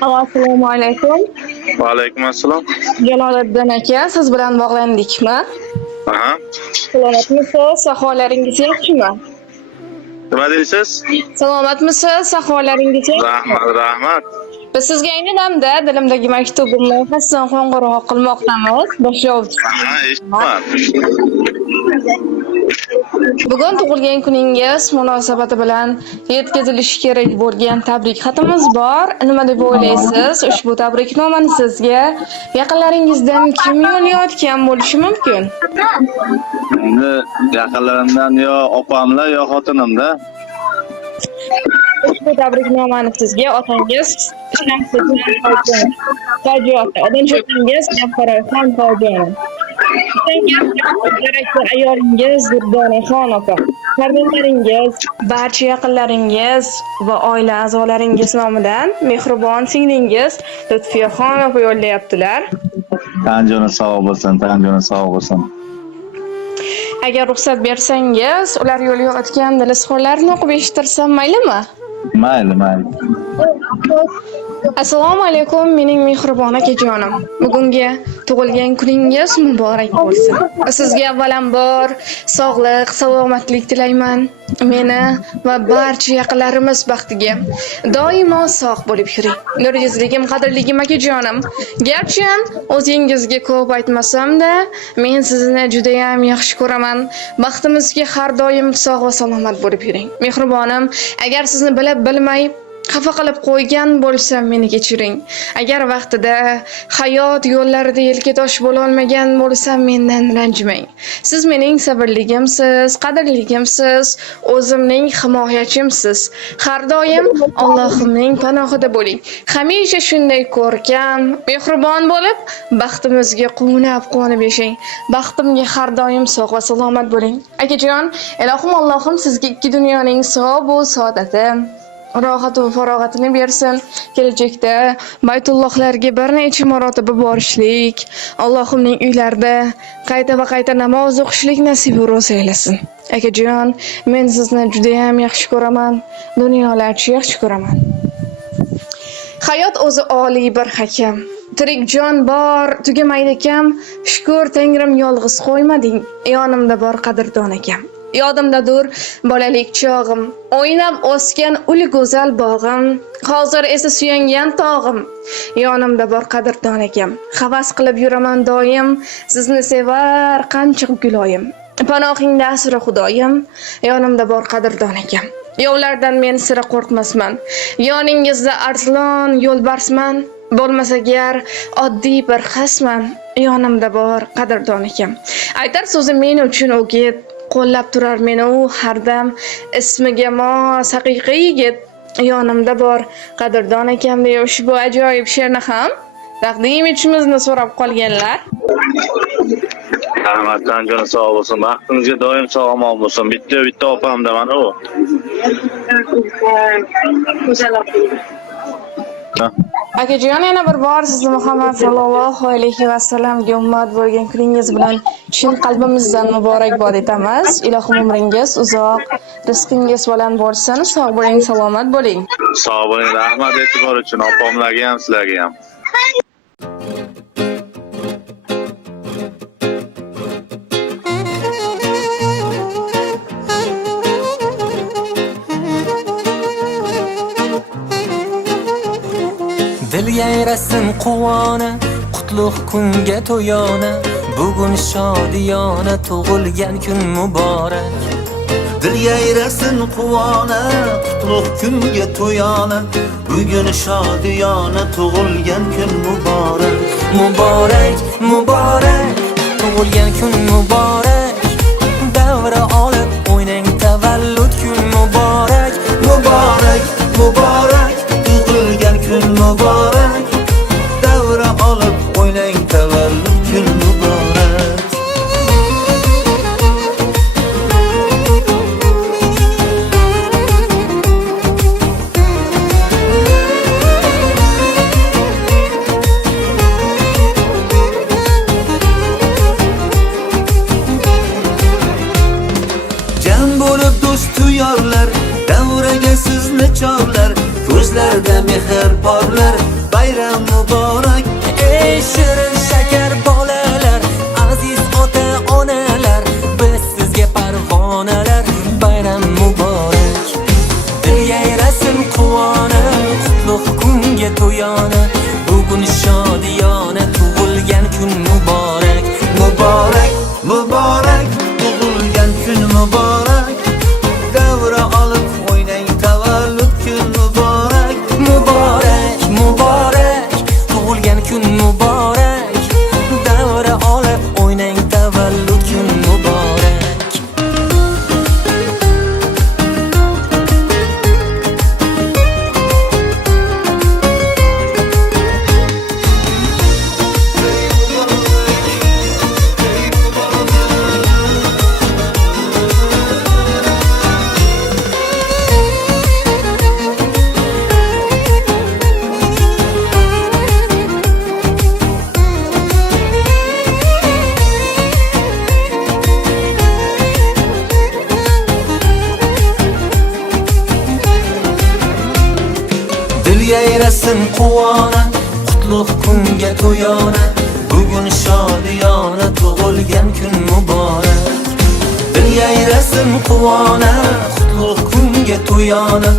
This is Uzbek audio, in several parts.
Assalomu alaykum. Va alaykum assalom. Jaloliddin aka, siz bilan bog'landikmi? Aha. Salomatmisiz? Ahvolaringiz yaxshimi? Nima deysiz? Salomatmisiz? Ahvolaringiz yaxshimi? Rahmat. Biz sizga ayni damda dilimdagi maktubim loyihasidan qo'ng'iroq qilmoqdamiz. Boshlovchi. Aha, eshitman. Bugun tug'ilgan kuningiz munosabati bilan yetkazilishi kerak bo'lgan tabrik xatimiz bor. Nima deb o'ylaysiz? Ushbu tabriknomani sizga yaqinlaringizdan kim yo'llayotgan bo'lishi mumkin? Endi yaqinlarimdan yo opamlar yo xotinimda. Ushbu tabriknomani sizga otangiz Shamsiddin Tojiyev, odamcho'kingiz Gapparoyxon Tojiyev, ayolingiz Durdonaxon opa, farzandlaringiz, barcha yaqinlaringiz va oila a'zolaringiz nomidan mehribon singlingiz Lutfiyaxon opa yo'llayaptilar. Tan joni sog' bo'lsin, tan joni sog' bo'lsin. Agar ruxsat bersangiz, ular yo'llayotgan dilizxonlarni o'qib eshittirsam maylimi? Mayli. Assalomu alaykum, mening mehribon akajonim. Bugungi tug'ilgan kuningiz muborak bo'lsin. Sizga avvalambor sog'lik, salomatlik tilayman. Meni va barcha yaqinlarimiz baxtiga doimo sog' bo'lib yuring. Nurjizligim, qadrligim akajonim. Garchi o'zingizga ko'p aytmasam-da, men sizni juda ham yaxshi ko'raman. Baxtimizga har doim sog' va salomat bo'lib yuring. Mehribonim, agar sizni bilmay xafa qilib qo'ygan bo'lsam meni kechiring. Agar vaqtida hayot yo'llarida yelkatosh bo'la olmagan bo'lsam mendan ranjimang. Siz mening sabrligimsiz, qadrligimsiz, o'zimning himoyachimsiz. Har doim Allohimning panohida bo'ling. Hamisha shunday ko'rkam, mehribon bo'lib, baxtimizga quvonib yashang. Baxtimga har doim sog' va salomat bo'ling. Akajon, ilohim Allohim sizga ikki dunyoning sog' va saodati, rohat va farog'atini bersin. Kelajakda Baytullohlarga bir necha marotaba borishlik, Allohimning uylarida qayta va qayta namoz o'qishlik nasib aylasin. Akajon, men sizni juda ham yaxshi ko'raman, dunyolarcha yaxshi ko'raman. Hayot o'zi oliy bir hakam. Tirik jon bor, tugamaydi kam. Shukr Tangrim yolg'iz qo'ymading, yonimda bor qadrdon akam. Yodimdadir bolalik chog'im, o'ynab o'sgan ul go'zal bog'im, hozir esa suyangan tog'im. Yonimda bor qadrdon akam, havas qilib yuraman doim, sizni sevar qancha guloyim. Panohingda asra xudoyim, yonimda bor qadrdon akam. Yovlardan men sira qo'rqmasman, yoningizda arslon yo'lbarsman. Bo'lmasa gar oddiy bir xasman, yonimda bor qadrdon akam. Aytar so'zi men uchun o'git, qo'llab turar meni u har dam, ismiga mos haqiqiy yigit. Yonimda bor qadrdon akam deya ushbu ajoyib she'rni ham taqdim etishimizni so'rab qolganlar. Rahmatdan joni sog' bo'lsin. Baxtimizga doim sog' omon bo'lsin. Bitta opamda mana u. Akajon, yana bir bor sizni Muhammad sallallohu alayhi va sallamga ummat bo'lgan kuningiz bilan chin qalbimizdan muborakbod etamiz. Ilohim umringiz uzoq, rizqingiz baland bo'lsin. Sog' bo'ling, salomat bo'ling. Sog' bo'ling. Rahmat e'tibor uchun opamlarga ham, sizlarga ham. Dil yayrasin quvona, qutlug' kunga to'yona, bugun shodiyona tug'ilgan kun muborak. Dil yayrasin quvona, qutlug' kunga to'yona, bugun shodiyona tug'ilgan kun muborak. Muborak, muborak, tug'ilgan kun muborak. Davra olib o'ynang tavallud kun muborak. Muborak, muborak, tug'ilgan kun muborak. Davra olib o'ynang tavallud kun muborak. Jam bo'lib do'stu yorlar, davraga sizni chorlar, ko'zlarda mehr porlar, to'yona bugun shodiyona tug'ilgan kun muborak Muborak, muborak, tug'ilgan kun muborak. Davra olib o'ynang, tavallud kun muborak. muborak muborak tug'ilgan kun muborak davra olib o'ynang tavallud kun muborak dil yayrasin quvona qutlug' kunga to'yona bugun shodiyona tug'ilgan kun muborak dil yayrasin quvona qutlug' kunga to'yona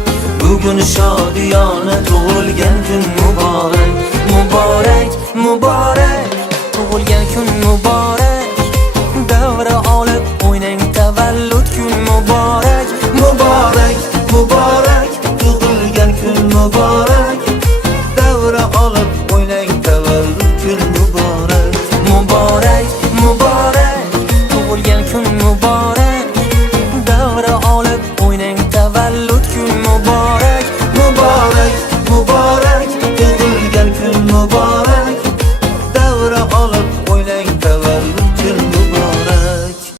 bugun shodiyona tug'ilgan kun muborak muborak muborak tug'ilgan kun muborak davra olib o'ynang tavallud kun muborak Muborak, muborak, tug'ilgan kun muborak. Davra olib o'ynang, tavallud kun muborak. muborak muborak tug'ilgan kun muborak davra olib o'ynang tavallud kun muborak Muborak, muborak, tug'ilgan kun muborak. Davra olib o'ynang, tavallud kun muborak.